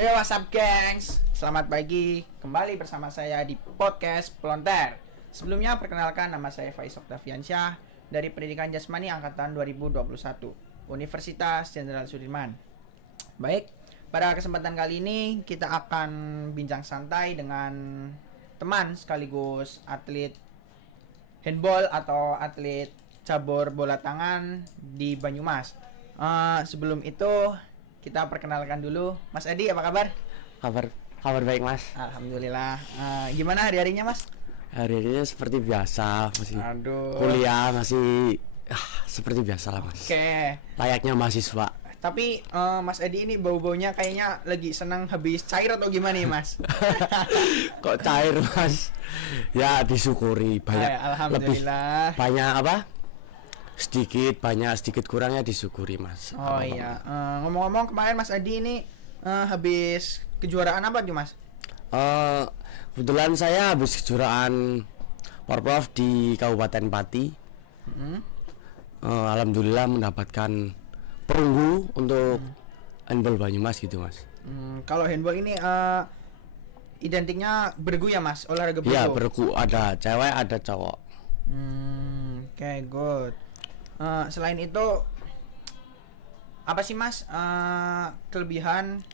Hey, what's up, gengs? Selamat pagi, kembali bersama saya di podcast Pelontar. Sebelumnya perkenalkan, nama saya Faiz Oktaviansyah dari Pendidikan Jasmani Angkatan 2021 Universitas Jenderal Sudirman. Baik, pada kesempatan kali ini kita akan bincang santai dengan teman sekaligus atlet handball atau atlet cabur bola tangan di Banyumas. Sebelum itu kita perkenalkan dulu, Mas Adi, apa kabar? Kabar baik, Mas. Alhamdulillah. Gimana hari-harinya, Mas? Hari-harinya seperti biasa, masih kuliah, masih seperti biasa lah, Mas. Oke. Layaknya mahasiswa. Tapi Mas Adi ini bau-baunya kayaknya lagi senang habis cair atau gimana nih, Mas? Kok cair, Mas? Ya disyukuri banyak. Alhamdulillah. Lebih banyak apa? Sedikit kurangnya disyukuri, Mas. Oh iya. Ngomong-ngomong, kemarin Mas Adi ini habis kejuaraan apa tuh, Mas? Kebetulan saya habis kejuaraan Porprov di Kabupaten Pati. Alhamdulillah mendapatkan perunggu untuk handball Banyumas gitu, Mas. Kalau handball ini identiknya bergu ya, Mas? Olahraga bergu. Iya, bergu, ada cewek ada cowok. Oke, good. Selain itu apa sih, Mas, kelebihan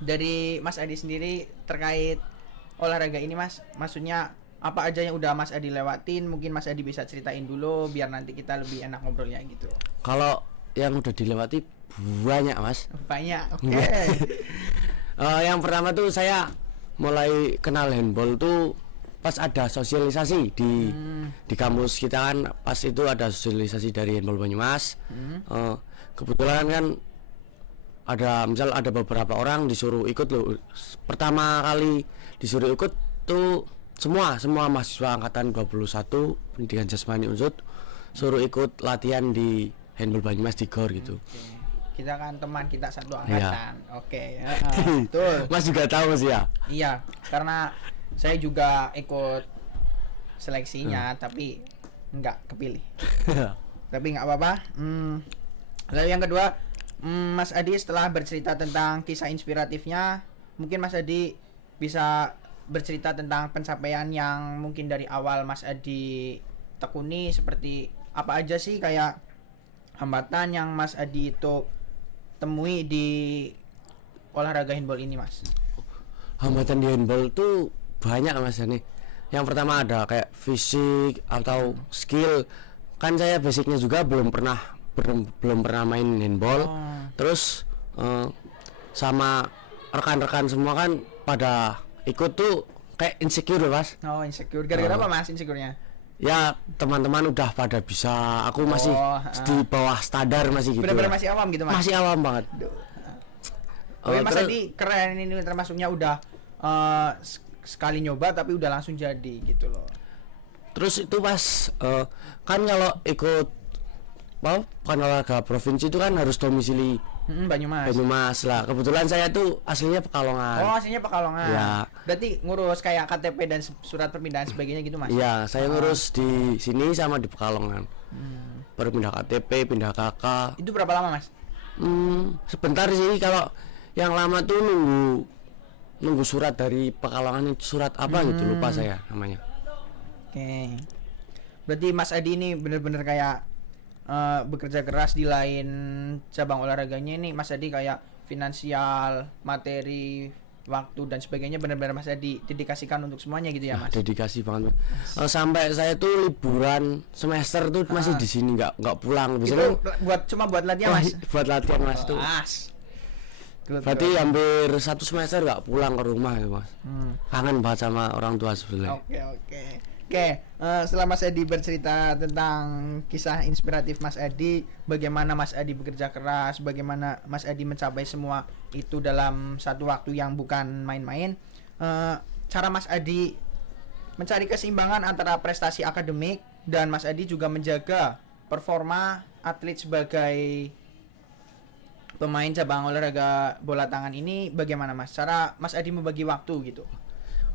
dari Mas Adi sendiri terkait olahraga ini, Mas? Maksudnya apa aja yang udah Mas Adi lewatin? Mungkin Mas Adi bisa ceritain dulu biar nanti kita lebih enak ngobrolnya gitu. Kalau yang udah dilewati banyak, Mas. Banyak. Oke. Yang pertama tuh saya mulai kenal handball tuh pas ada sosialisasi di kampus kita kan, pas itu ada sosialisasi dari handball Banyumas. Kebetulan kan ada beberapa orang disuruh ikut loh. Pertama kali disuruh ikut tuh semua mahasiswa angkatan 21 Pendidikan Jasmani Unsud suruh ikut latihan di handball Banyumas di GOR gitu. Kita kan teman, kita satu angkatan. Oke. Betul. Mas juga tahu, Mas, ya? Iya, karena saya juga ikut seleksinya tapi nggak kepilih. Tapi nggak apa-apa. Lalu yang kedua, Mas Adi setelah bercerita tentang kisah inspiratifnya, mungkin Mas Adi bisa bercerita tentang pencapaian yang mungkin dari awal Mas Adi tekuni, seperti apa aja sih kayak hambatan yang Mas Adi itu temui di olahraga handball ini, Mas? Hambatan di handball tuh banyak, Mas, nih. Yang pertama ada kayak fisik atau skill. Kan saya basicnya juga belum pernah main handball. Terus sama rekan-rekan semua kan pada ikut tuh kayak insecure, Mas. Oh, insecure. Gara-gara apa, Mas, insecure-nya? Ya teman-teman udah pada bisa, aku masih di bawah standar masih gitu. Benar-benar masih awam gitu, Mas? Masih awam banget. Oke, Mas Adi keren ini, termasuknya udah sekali nyoba tapi udah langsung jadi gitu loh. Terus itu pas kan kalau ikut kan olahraga provinsi itu kan harus domisili Banyumas lah. Kebetulan saya tuh aslinya Pekalongan. Oh, aslinya Pekalongan. Ya. Berarti ngurus kayak KTP dan surat perpindahan sebagainya gitu, Mas? Iya, saya ngurus di sini sama di Pekalongan. Baru pindah KTP, pindah KK. Itu berapa lama, Mas? Sebentar sih. Kalau yang lama tuh nunggu surat dari Pekalongan, itu surat apa gitu, lupa saya namanya. Oke. Berarti Mas Adi ini bener-bener kayak bekerja keras di lain cabang olahraganya ini. Mas Adi kayak finansial, materi, waktu dan sebagainya benar-benar Mas Adi dedikasikan untuk semuanya gitu ya, Mas? Dedikasi banget. Sampai saya tuh liburan semester tuh masih di sini, nggak pulang. Biasanya itu buat latihan, Mas? Buat latihan, Mas, tuh. Berarti hampir 1 semester nggak pulang ke rumah ya, Mas. Kangen banget sama orang tua sebenarnya. Oke, setelah Mas Adi bercerita tentang kisah inspiratif Mas Adi, bagaimana Mas Adi bekerja keras, bagaimana Mas Adi mencapai semua itu dalam satu waktu yang bukan main-main, cara Mas Adi mencari keseimbangan antara prestasi akademik dan Mas Adi juga menjaga performa atlet sebagai pemain cabang olahraga bola tangan ini, bagaimana, Mas? Cara Mas Adi membagi waktu gitu.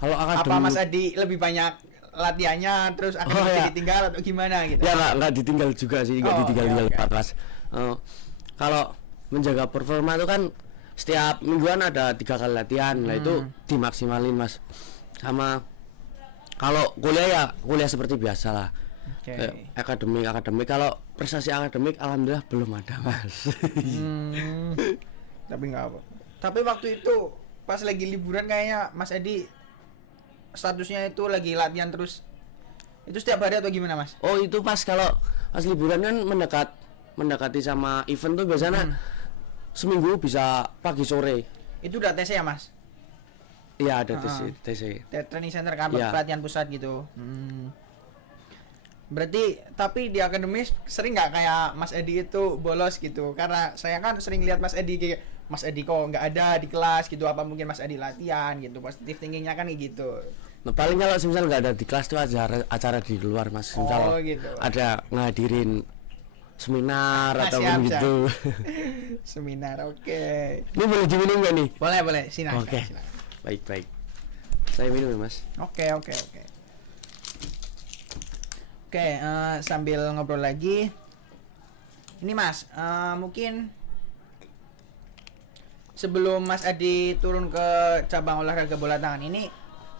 Kalau apa Mas Adi lebih banyak latihannya terus akan ditinggal atau gimana gitu? Ya nggak ditinggal juga sih, nggak ditinggal-tinggal Mas. Kalau menjaga performa itu kan setiap mingguan ada 3 kali latihan. Nah itu dimaksimalin mas. Sama kalau kuliah ya kuliah seperti biasa lah. Kayak akademik. Kalau prestasi akademik alhamdulillah belum ada mas. Tapi nggak apa. Tapi waktu itu pas lagi liburan kayaknya Mas Edi statusnya itu lagi latihan terus. Itu setiap hari atau gimana mas? Oh itu pas liburan kan mendekati sama event tuh biasanya seminggu bisa pagi sore. Itu udah TC ya mas? Iya ada TC. Training center kan, Ya. pelatihan pusat gitu. Berarti tapi di akademis sering nggak kayak Mas Edi itu bolos gitu? Karena saya kan sering lihat Mas Edi kayak Mas Edi kok nggak ada di kelas gitu, apa mungkin Mas Edi latihan gitu? Positif thinkingnya kan kayak gitu. Nah, paling kalau misal nggak ada di kelas tuh acara di luar mas. Misal Gitu. ada ngadirin seminar atau Siap. gitu. Seminar, oke. Ini boleh diminum gak nih? Boleh, silakan. Oke. Baik. Saya minum ya mas. Oke. Sambil ngobrol lagi, ini mas, mungkin sebelum Mas Adi turun ke cabang olahraga bola tangan ini,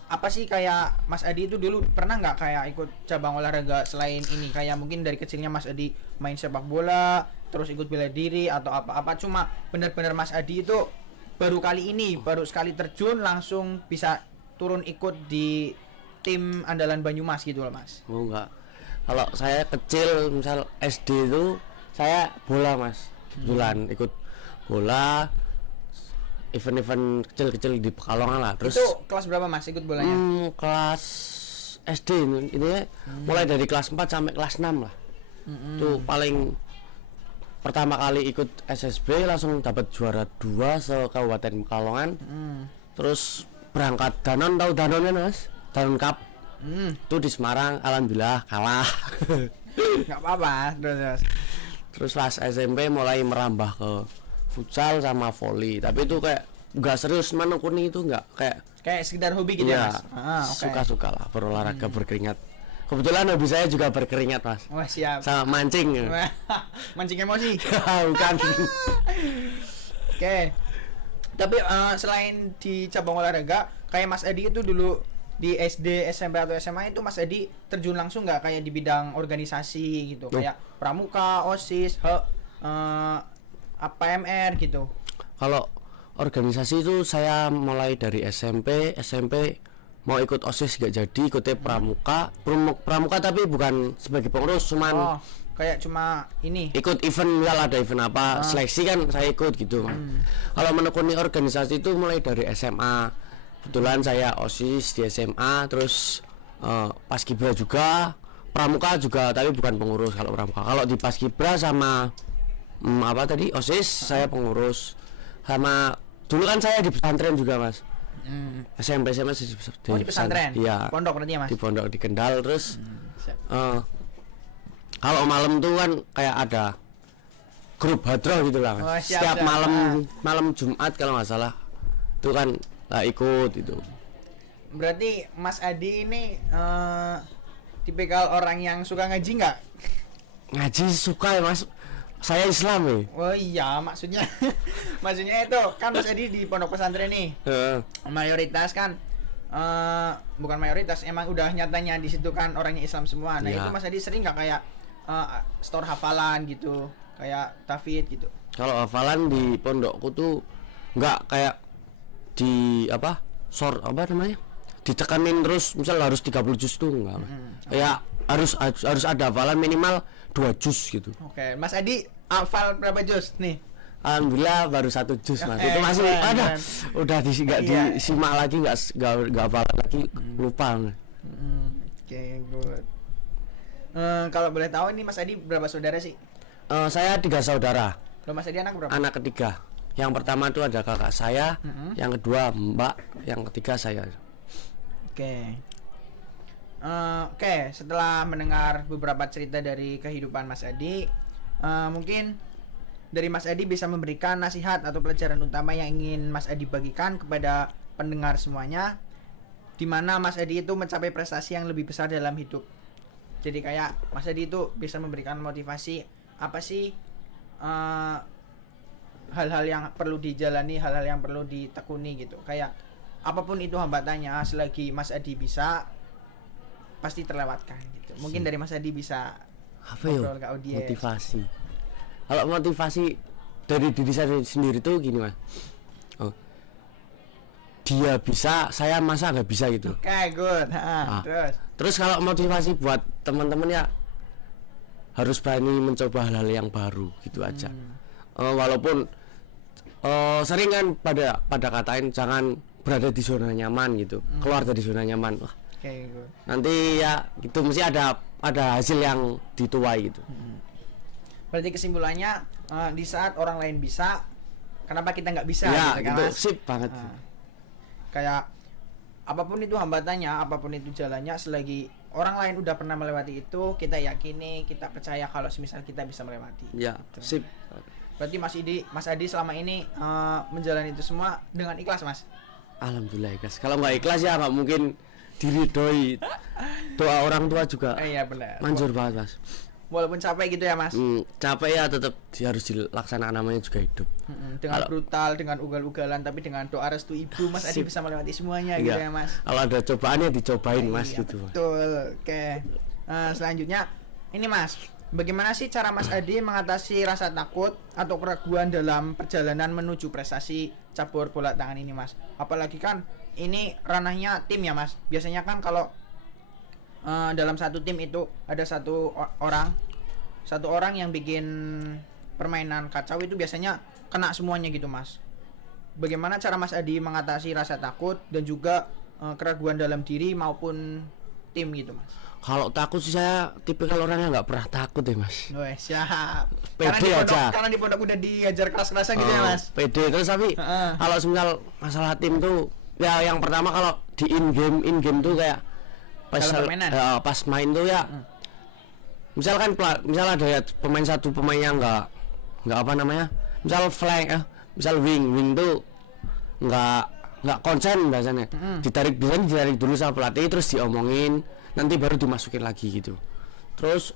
apa sih kayak Mas Adi itu dulu pernah nggak kayak ikut cabang olahraga selain ini? Kayak mungkin dari kecilnya Mas Adi main sepak bola, terus ikut bela diri atau apa-apa? Cuma benar-benar Mas Adi itu baru kali ini, baru sekali terjun langsung bisa turun ikut di tim andalan Banyumas gitu loh mas. Oh enggak. Kalau saya kecil misal SD itu saya bola mas. Kebetulan ikut bola event-event kecil-kecil di Pekalongan lah. Terus itu kelas berapa mas ikut bolanya? Kelas SD ini ya, mulai dari kelas 4 sampai kelas 6 lah. Itu paling pertama kali ikut SSB langsung dapat juara 2 se-Kabupaten Pekalongan. Terus berangkat Danon, tahu Danon kan mas? Danon Cup. Itu di Semarang, alhamdulillah kalah. Nggak apa-apa, Terus pas SMP mulai merambah ke futsal sama volley. Tapi itu kayak nggak serius, menekuni itu nggak kayak sekedar hobi gitu ya mas? Suka-suka lah berolahraga berkeringat. Kebetulan hobi saya juga berkeringat mas. Wah siap. Sama mancing. Mancing emosi. Bukan. Oke. Tapi selain di cabang olahraga, kayak Mas Edi itu dulu di SD, SMP atau SMA itu Mas Edi terjun langsung nggak kayak di bidang organisasi gitu, kayak pramuka, OSIS, PMR gitu? Kalau organisasi itu saya mulai dari SMP mau ikut OSIS gak jadi, ikutnya pramuka tapi bukan sebagai pengurus, cuman kayak cuma ini ikut event, kalau ada event apa seleksi kan saya ikut gitu. Kalau menekuni organisasi itu mulai dari SMA. Kebetulan saya OSIS di SMA, terus Paskibra juga, pramuka juga tapi bukan pengurus kalau pramuka. Kalau di Paskibra sama OSIS saya pengurus. Sama dulu kan saya di pesantren juga mas. SMP SMA di pesantren. Iya. Pondok berarti ya mas? Di pondok di Kendal. Terus kalau malam tuh kan kayak ada grup hadroh gitu lah mas. Setiap malam Jumat kalau nggak salah itu kan ikut itu. Berarti Mas Adi ini tipikal orang yang suka ngaji nggak? Ngaji suka ya mas. Saya Islam ya. Oh iya, maksudnya itu kan Mas Edi di pondok pesantren nih. Mayoritas kan bukan mayoritas, emang udah nyatanya di situ kan orangnya Islam semua. Nah, itu Mas Edi sering nggak kayak store hafalan gitu, kayak tahfidz gitu? Kalau hafalan di pondokku tuh nggak kayak di ditekanin terus misal harus 30 juz tuh enggak. Kayak harus ada hafalan minimal 2 juz gitu. Oke, Mas Adi hafal berapa juz nih? Alhamdulillah baru 1 juz mas. Itu masih ada. Udah disimak lagi nggak hafal lagi, lupa. Oke, good. Kalau boleh tahu ini Mas Adi berapa saudara sih? Saya 3 saudara. Lo Mas Adi anak berapa? Anak ketiga. Yang pertama itu ada kakak saya, yang kedua mbak, yang ketiga saya. Oke, setelah mendengar beberapa cerita dari kehidupan Mas Adi, mungkin dari Mas Adi bisa memberikan nasihat atau pelajaran utama yang ingin Mas Adi bagikan kepada pendengar semuanya, di mana Mas Adi itu mencapai prestasi yang lebih besar dalam hidup. Jadi kayak Mas Adi itu bisa memberikan motivasi apa sih hal-hal yang perlu dijalani, hal-hal yang perlu ditekuni gitu. Kayak apapun itu hambatannya, selagi Mas Adi bisa, pasti terlewatkan gitu. Mungkin dari Mas Adi bisa Apa ya? ngobrol ke audiens. Motivasi. Kalau motivasi dari diri saya sendiri tuh gini mas. Oh, dia bisa, saya masa nggak bisa gitu. Oke, good. Ah. Terus Terus kalau motivasi buat teman-teman ya harus berani mencoba hal-hal yang baru gitu aja. Walaupun sering kan pada katain jangan berada di zona nyaman gitu, keluar dari zona nyaman. Wah, oke, good. nanti ya itu mesti ada hasil yang dituai gitu. Berarti kesimpulannya di saat orang lain bisa, kenapa kita nggak bisa Ya gitu kan, gitu, Mas? sip banget. Kayak apapun itu hambatannya, apapun itu jalannya, selagi orang lain udah pernah melewati itu, kita yakini, kita percaya kalau semisal kita bisa melewati. Ya, sip. Berarti Mas Adi selama ini menjalani itu semua dengan ikhlas, Mas. Alhamdulillah ikhlas. Kalau nggak ikhlas ya nggak mungkin diridhoi. Doa orang tua juga Iya benar. manjur banget mas. Walaupun capek gitu ya, Mas. Capek ya tetap harus dilaksanakan, namanya juga hidup. Dengan brutal, dengan ugal-ugalan, tapi dengan doa restu ibu, Mas Adi bisa melewati semuanya gitu ya, Mas. Kalau ada cobaannya dicobain mas Iya, gitu. betul. Oke. Selanjutnya ini Mas, bagaimana sih cara Mas Adi mengatasi rasa takut atau keraguan dalam perjalanan menuju prestasi cabur bola tangan ini, Mas? Apalagi kan ini ranahnya tim ya, Mas. Biasanya kan kalau dalam satu tim itu ada satu orang yang bikin permainan kacau, itu biasanya kena semuanya gitu, Mas. Bagaimana cara Mas Adi mengatasi rasa takut dan juga keraguan dalam diri maupun tim gitu, Mas? Kalau takut sih saya tipikal orangnya nggak pernah takut ya mas. Weh, siap. Pede aja. Karena di pondok udah diajar keras-kerasan gitu ya, Mas. Pede terus tapi kalau semisal masalah tim tuh ya yang pertama kalau di in game tuh kayak pas pas main tuh ya misalkan misal ada ya satu pemain yang nggak apa namanya, misal flank misal wing tuh nggak konsen biasanya. Ditarik dulu sama pelatih, terus diomongin, nanti baru dimasukin lagi gitu. Terus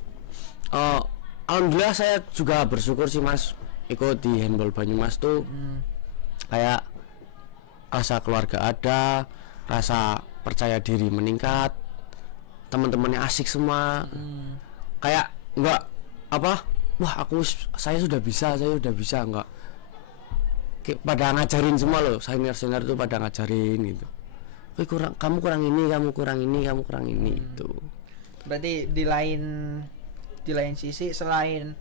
alhamdulillah saya juga bersyukur sih mas, ikut di handball Banyumas tuh kayak rasa keluarga ada, rasa percaya diri meningkat, teman-temannya asik semua. Kayak nggak apa, wah saya sudah bisa nggak, pada ngajarin semua loh, senior tuh pada ngajarin gitu. Kamu kurang ini itu. Berarti di lain sisi, selain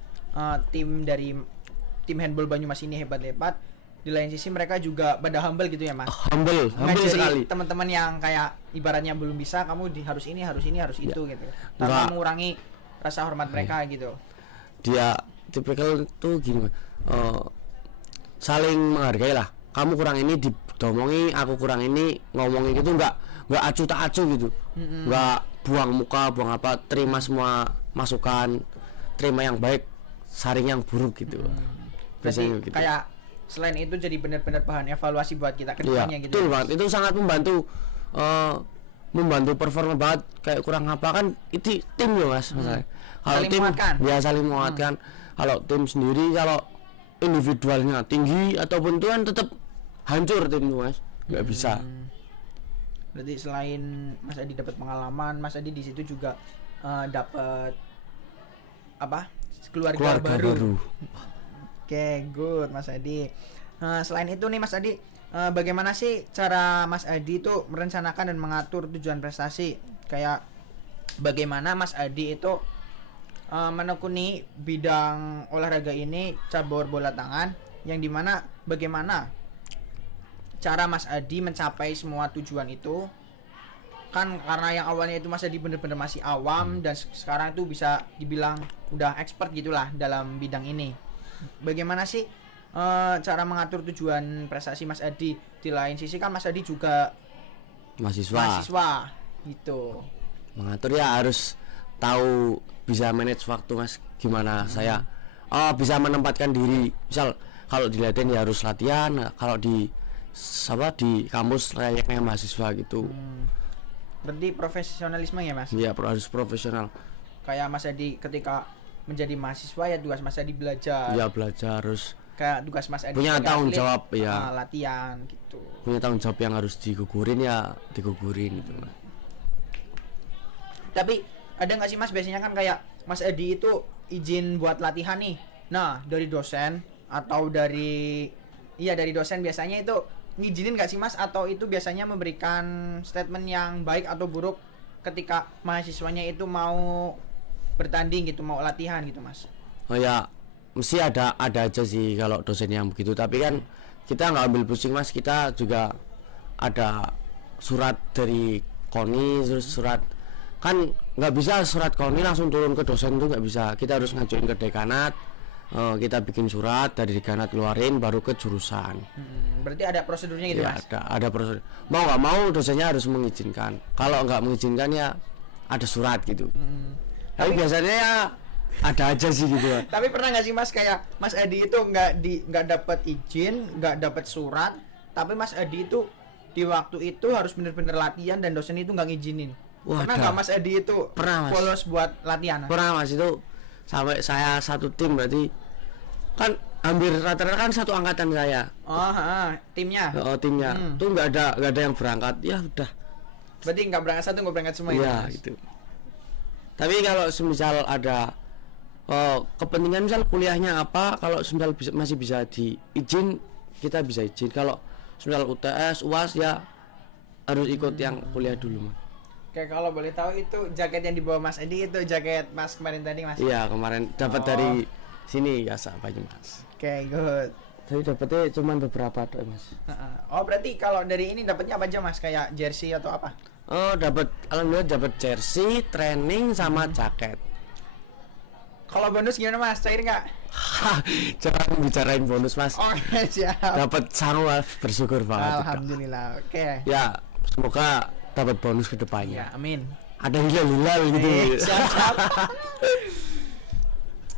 tim handball Banyumas ini hebat-hebat, di lain sisi mereka juga pada humble gitu ya, Mas. Humble sekali. Teman-teman yang kayak ibaratnya belum bisa, kamu harus ini itu gitu. Tanpa mengurangi rasa hormat mereka gitu. Dia tipikal tuh gini, saling menghargai lah. Kamu kurang ini didomongi, aku kurang ini ngomongin gitu, nggak acu tak acu gitu. Nggak buang muka, buang apa, terima semua masukan, terima yang baik, saring yang buruk gitu. Berarti gitu. Kayak selain itu jadi benar-benar bahan evaluasi buat kita ke depannya gitu. Betul banget. Itu sangat membantu performa banget. Kayak kurang apa kan itu tim ya mas. Kalau tim ya saling menguatkan. Kalau tim sendiri, kalau individualnya tinggi ataupun itu kan tetap hancur tim itu mas, nggak bisa. Berarti selain Mas Adi dapat pengalaman, Mas Adi di situ juga dapat apa, keluarga baru. Oke, good Mas Adi. Selain itu nih Mas Adi, bagaimana sih cara Mas Adi itu merencanakan dan mengatur tujuan prestasi? Kayak bagaimana Mas Adi itu menekuni bidang olahraga ini, cabur bola tangan, yang dimana bagaimana cara Mas Adi mencapai semua tujuan itu? Kan karena yang awalnya itu Mas Adi bener-bener masih awam, dan sekarang itu bisa dibilang udah expert gitulah dalam bidang ini. Bagaimana sih cara mengatur tujuan prestasi Mas Adi? Di lain sisi kan Mas Adi juga mahasiswa gitu. Mengatur ya harus tahu bisa manage waktu mas. Gimana saya bisa menempatkan diri, misal kalau di latihan ya harus latihan, kalau di kampus layaknya mahasiswa gitu. Berarti profesionalisme ya mas? Iya, harus profesional. Kayak Mas Adi ketika menjadi mahasiswa ya tugas Mas Adi belajar. Iya, belajar, harus kayak tugas Mas Adi Punya sebagai tanggung atlet, jawab, ya. latihan gitu. Punya tanggung jawab yang harus digugurin ya digugurin gitu Mas. Tapi ada nggak sih Mas, biasanya kan kayak Mas Adi itu izin buat latihan nih. Nah, dari dosen atau dari dosen biasanya itu ngizinin nggak sih Mas, atau itu biasanya memberikan statement yang baik atau buruk ketika mahasiswanya itu mau bertanding gitu, mau latihan gitu Mas? Oh ya, mesti ada aja sih kalau dosen yang begitu. Tapi kan kita nggak ambil pusing Mas, kita juga ada surat dari KONI, terus surat kan nggak bisa surat KONI langsung turun ke dosen tuh nggak bisa. Kita harus ngajuin ke dekanat, kita bikin surat dari dekanat keluarin baru ke jurusan. Berarti ada prosedurnya gitu Ya, Mas? ada prosedur. Mau nggak mau dosennya harus mengizinkan. Kalau nggak mengizinkan ya ada surat gitu. Tapi biasanya ya ada aja sih gitu. Tapi pernah nggak sih Mas kayak Mas Adi itu nggak dapat izin, nggak dapat surat, tapi Mas Adi itu di waktu itu harus bener-bener latihan dan dosen itu nggak ngizinin? Wah, Pernah ada. nggak Mas Adi itu Pernah, Mas. bolos buat latihan? Pernah Mas, itu sampai saya satu tim, berarti kan hampir rata-rata kan satu angkatan saya. Timnya. Timnya tuh nggak ada yang berangkat, ya udah. Berarti nggak berangkat satu, nggak berangkat semua Iya Mas? itu. Tapi kalau semisal ada kepentingan, misal kuliahnya apa, kalau semisal masih bisa diizin, kita bisa izin. Kalau semisal UTS, UAS ya harus ikut yang kuliah dulu Mas. Kayak kalau boleh tahu itu jaket yang dibawa Mas Adi itu jaket Mas kemarin tadi Mas? Iya, kemarin dapat dari sini ya Banyumas. Oke, good. Tapi dapetnya cuma beberapa tuh Mas. Oh, berarti kalau dari ini dapatnya apa aja Mas? Kayak jersey atau apa? Oh, alhamdulillah dapat jersey, training sama jaket. Kalau bonus gimana Mas? Cair nggak? Jangan bicarain bonus Mas. Oke, siap. Dapat sangu Mas, bersyukur banget. Alhamdulillah. Oke. Ya, semoga dapat bonus ke depannya. Ya, amin. Ada hilal-hilal gitu. Siap.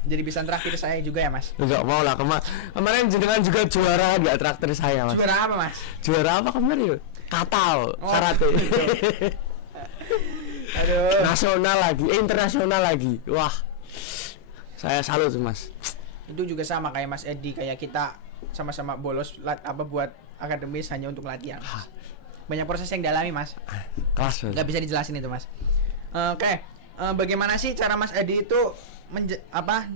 Jadi bisa traktir saya juga ya Mas? Enggak mau lah, kemarin jenengan juga juara di traktir saya Mas. Juara apa Mas? Juara apa kemarin? Katal, karate. Aduh. Nasional lagi, internasional lagi. Wah. Saya salut Mas. Itu juga sama kayak Mas Edi, kayak kita sama-sama bolos buat akademis hanya untuk latihan. Banyak proses yang dialami Mas. Kelas. Nggak bisa dijelasin itu Mas. Oke. Bagaimana sih cara Mas Edi itu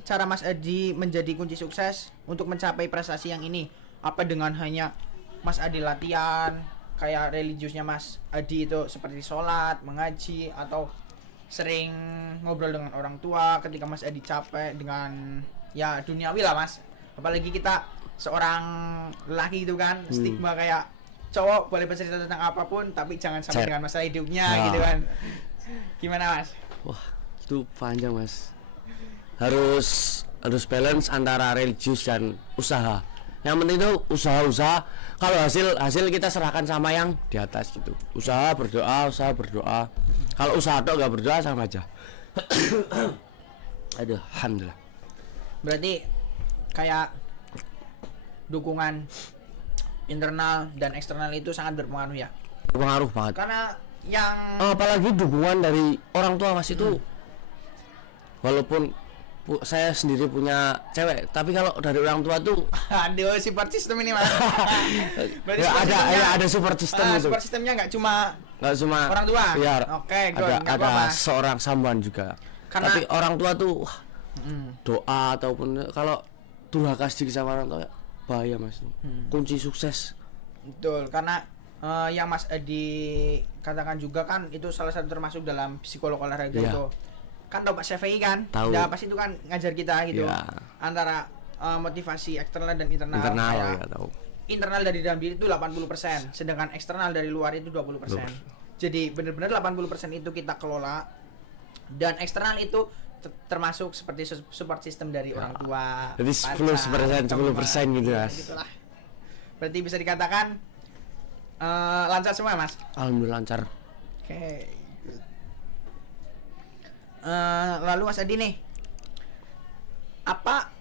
cara Mas Edi menjadi kunci sukses untuk mencapai prestasi yang ini? Apa dengan hanya Mas Edi latihan, kayak religiusnya Mas Edi itu seperti sholat, mengaji, atau sering ngobrol dengan orang tua ketika Mas Edi capek dengan ya duniawi lah Mas? Apalagi kita seorang laki gitu kan, stigma kayak cowok boleh bercerita tentang apapun tapi jangan sampai dengan masalah hidupnya gitu kan. Gimana Mas? Wah, itu panjang Mas. Harus balance antara religius dan usaha. Yang penting itu usaha. Kalau hasil kita serahkan sama yang di atas gitu. Usaha berdoa. Kalau usaha tok nggak berdoa sama aja. Aduh, alhamdulillah. Berarti kayak dukungan internal dan eksternal itu sangat berpengaruh ya? Berpengaruh banget. Karena yang Apalagi dukungan dari orang tua Mas itu, walaupun saya sendiri punya cewek, tapi kalau dari orang tua tuh aduh, support system ini Mas. Berarti ada support system itu. Support systemnya nggak cuma orang tua. Iya. Oke, good. Ada seorang sambuan juga. Karena tapi orang tua tuh doa ataupun kalau durhaka sedikit sama orang tua bahaya Mas. Kunci sukses. Betul, karena yang Mas Edi katakan juga kan itu salah satu termasuk dalam psikolog olahraga itu. Kan tahu Pak Syafei kan? Tahu. Ya pasti itu kan ngajar kita gitu. Ya. Antara motivasi eksternal dan internal. Ya, tahu. Internal dari dalam diri itu 80%, sedangkan eksternal dari luar itu 20%. Jadi benar-benar 80% itu kita kelola, dan eksternal itu termasuk seperti support system dari orang tua. Jadi 10% gitu Mas. Gitulah. Berarti bisa dikatakan lancar semua Mas? Alhamdulillah lancar. Oke. Lalu Mas Adi nih, apa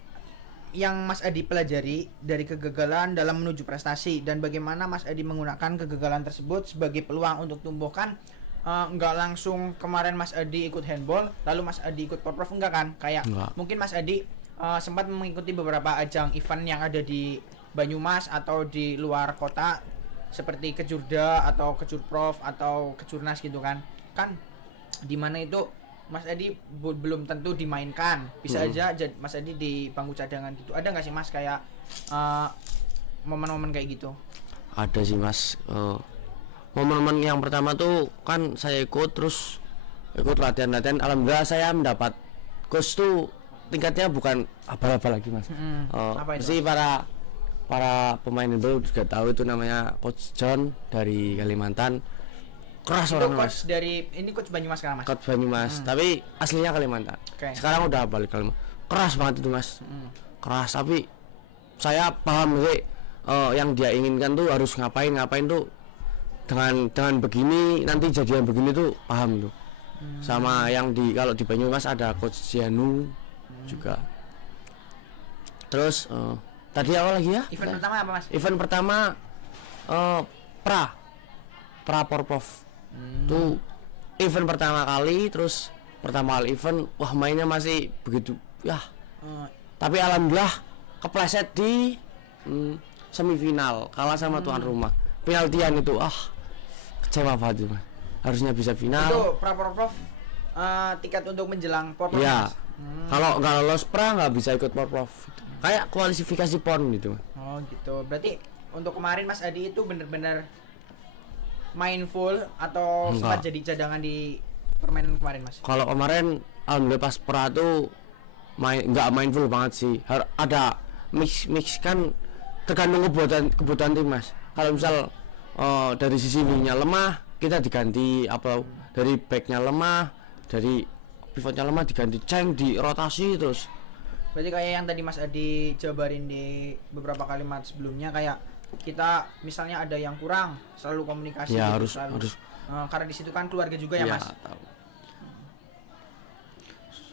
yang Mas Adi pelajari dari kegagalan dalam menuju prestasi, dan bagaimana Mas Adi menggunakan kegagalan tersebut sebagai peluang untuk tumbuhkan? Nggak langsung kemarin Mas Adi ikut handball lalu Mas Adi ikut porprov, enggak kan? Kayak Enggak. mungkin Mas Adi sempat mengikuti beberapa ajang event yang ada di Banyumas atau di luar kota seperti Kejurda atau Kejurprov atau Kejurnas gitu kan di mana itu Mas Adi belum tentu dimainkan, bisa aja Mas Adi di bangku cadangan gitu. Ada nggak sih Mas kayak momen-momen kayak gitu? Ada sih Mas. Momen-momen yang pertama tuh kan saya ikut latihan-latihan, alhamdulillah saya mendapat coach tuh tingkatnya bukan abal-abal lagi Mas. Apa itu? Pasti para pemain itu juga tahu itu namanya Coach John dari Kalimantan. Keras Itu orang coach Mas. ini coach Banyumas sekarang Mas. Coach Banyumas, tapi aslinya Kalimantan. Oke. Sekarang udah balik Kalimantan. Keras banget itu Mas. Keras, tapi saya paham sih yang dia inginkan tuh harus ngapain tuh dengan begini nanti jadian begini tuh paham tuh. Sama yang kalau di Banyumas ada Coach Janu juga. Terus tadi awal lagi ya? Event pertama apa Mas? Event pertama pra Porprov. Tuh event pertama kali, terus pertama kali event wah mainnya masih begitu ya. Tapi alhamdulillah kepleset di semifinal, kalah sama tuan rumah. Penaltian itu kecewa banget itu, Mas. Harusnya bisa final. Itu pra-porprov tiket untuk menjelang porprov. Iya. Mas? Kalau nggak lolos pra nggak bisa ikut Porprov. Kayak kualifikasi PON gitu. Oh gitu. Berarti untuk kemarin Mas Adi itu bener-bener main full atau sempat Enggak. jadi cadangan di permainan kemarin Mas? Kalau kemarin alhamdulillah pas pra tuh nggak main full banget sih. Ada mix kan tergantung kebutuhan tim Mas. Kalau misal dari sisi wingnya lemah kita diganti apa, dari backnya lemah, dari pivotnya lemah diganti ceng, di rotasi terus. Berarti kayak yang tadi Mas Adi jabarin di beberapa kalimat sebelumnya, kayak kita misalnya ada yang kurang selalu komunikasi Ya, gitu, harus. karena di situ kan keluarga juga ya Mas. Tahu.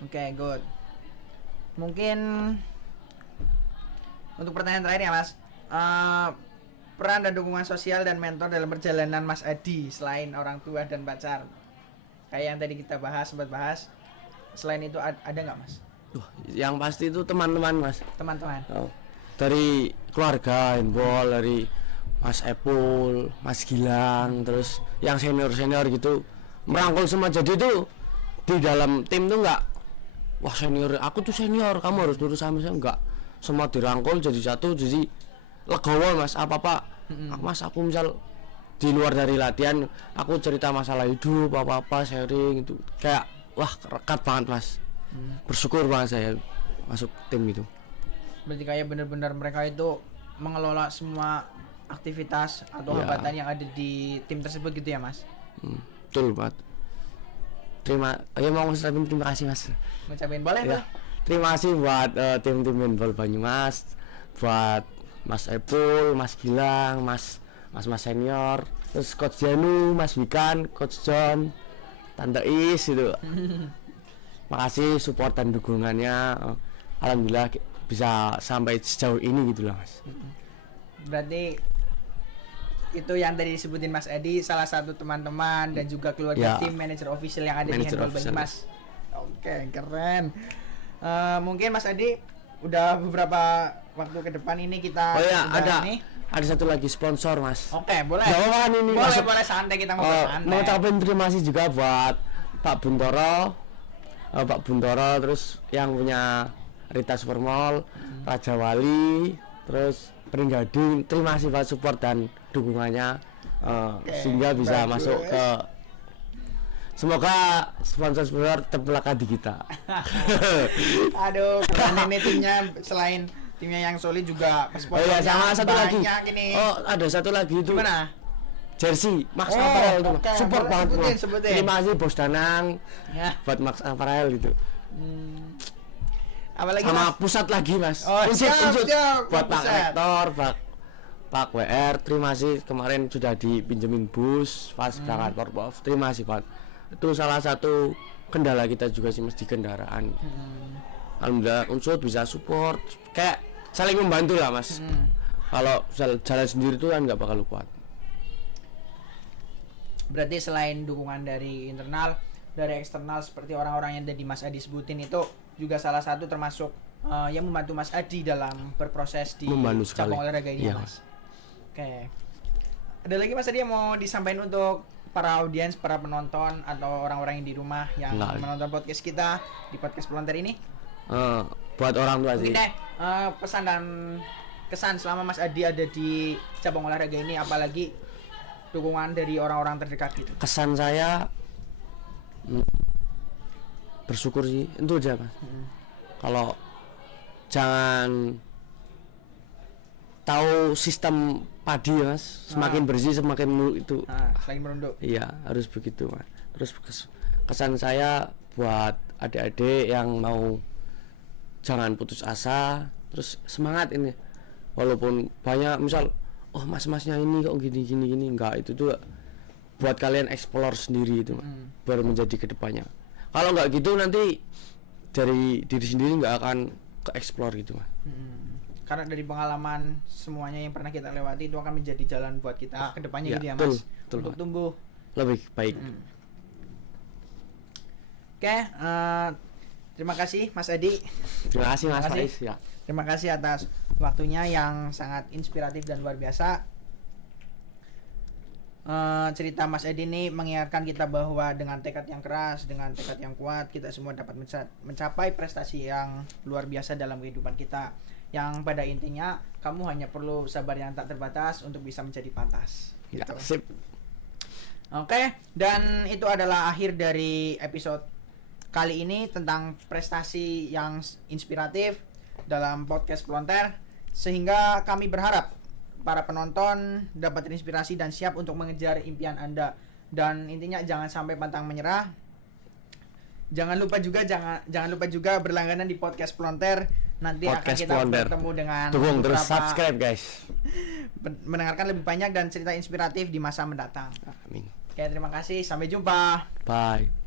Oke, good. Mungkin untuk pertanyaan terakhir ya Mas, peran dan dukungan sosial dan mentor dalam perjalanan Mas Adi selain orang tua dan pacar, kayak yang tadi kita sempat bahas, selain itu ada nggak Mas? Yang pasti itu teman-teman Mas. Teman-teman. Dari keluarga handball, dari Mas Epul, Mas Gilang, terus yang senior gitu merangkul semua. Jadi tuh di dalam tim tuh nggak wah senior, aku tuh senior kamu harus nurut sama saya, enggak. Semua dirangkul jadi satu, jadi legowo Mas. Apa Mas, aku misal di luar dari latihan aku cerita masalah hidup apa sharing itu kayak wah rekat banget Mas. Bersyukur banget saya masuk tim itu. Berarti kayak benar-benar mereka itu mengelola semua aktivitas atau Ya. hambatan yang ada di tim tersebut gitu ya Mas? Betul banget. Mau ngucapin terima kasih Mas. Ngucapin boleh Ya. tuh? Terima kasih buat tim-tim handball Banyumas, buat Mas Epul, Mas Gilang, Mas senior, terus Coach Janu, Mas Wikan, Coach John, Tante Is itu. Makasih support dan dukungannya. Alhamdulillah bisa sampai sejauh ini gitu lah Mas. Berarti itu yang tadi disebutin Mas Adi salah satu teman-teman dan juga keluarga Ya. tim manajer official yang ada di Manajer handball official. Banyumas. Oke, keren. Mungkin Mas Adi udah beberapa waktu ke depan ini kita Oh ya, udah ini. ada satu lagi sponsor Mas. Oke, boleh. Gak apa-apa ini Boleh santai kita ngobrol santai. mau ucapin terima kasih juga buat Pak Buntoro, terus yang punya Rita Supermall, Raja Wali, terus Pringgading. Terima kasih buat support dan dukungannya, sehingga bisa bagus. masuk ke, semoga sponsor tetap melekat di kita. Aduh, keren ini timnya, selain timnya yang solid juga Oh iya, sama satu lagi. banyak ini. Oh, ada satu lagi itu. Gimana? Jersey Max Oh, Apparel itu oke, support boleh, banget sebutin. Terima kasih Bos Danang Ya. buat Max Apparel gitu. Apalagi Sama Mas? pusat lagi Mas. Oh, siap, buat Pak Pusat. Rektor, Pak WR, terima kasih kemarin sudah dipinjemin bus pas berangkat Porprov. Terima kasih Pak. Itu salah satu kendala kita juga sih Mas di kendaraan. Alhamdulillah Unsur bisa support, kayak saling membantu lah Mas. Kalau jalan sendiri tuh kan nggak bakal kuat. Berarti selain dukungan dari internal, dari eksternal seperti orang-orang yang tadi Mas Adi sebutin itu juga salah satu termasuk yang membantu Mas Adi dalam berproses di Membantu sekali. cabang olahraga ini, Iya, Mas. Oke. Ada lagi Mas Adi yang mau disampaikan untuk para audiens, para penonton atau orang-orang yang di rumah yang Enggak. menonton podcast kita di podcast Pelontar ini? Buat orang tua sih. Mungkin deh pesan dan kesan selama Mas Adi ada di cabang olahraga ini, apalagi dukungan dari orang-orang terdekat gitu. Kesan saya bersyukur sih, itu aja Mas. Kalau jangan tahu sistem padi ya, Mas, semakin bersih semakin itu. Selain merunduk. Iya, harus begitu Mas. Terus kesan saya buat adik-adik yang mau, jangan putus asa, terus semangat ini. Walaupun banyak misal, oh mas-masnya ini kok gini enggak, itu tuh buat kalian explore sendiri itu, Mas. Baru menjadi kedepannya. Kalau enggak gitu nanti dari diri sendiri enggak akan ke explore gitu, Mas. Karena dari pengalaman semuanya yang pernah kita lewati itu akan menjadi jalan buat kita kedepannya Ya, gitu ya, betul, Mas. betul, Untuk Mas. tumbuh. Lebih baik. Oke, terima kasih Mas Adi. Terima kasih Mas Terima kasih. Faiz ya. Terima kasih atas waktunya yang sangat inspiratif dan luar biasa. Cerita Mas Edi ini mengingatkan kita bahwa dengan tekad yang keras, dengan tekad yang kuat, kita semua dapat mencapai prestasi yang luar biasa dalam kehidupan kita. Yang pada intinya kamu hanya perlu sabar yang tak terbatas untuk bisa menjadi pantas. Ya, Gitu. sip. Oke, dan itu adalah akhir dari episode kali ini tentang prestasi yang inspiratif dalam podcast Pelontar, sehingga kami berharap para penonton dapat terinspirasi dan siap untuk mengejar impian Anda. Dan intinya jangan sampai pantang menyerah. Jangan lupa juga berlangganan di podcast Pelontar. Nanti Podcast akan kita Pelontar. bertemu dengan Dukung terus beberapa- subscribe guys. mendengarkan lebih banyak dan cerita inspiratif di masa mendatang. Amin. Oke, terima kasih. Sampai jumpa. Bye.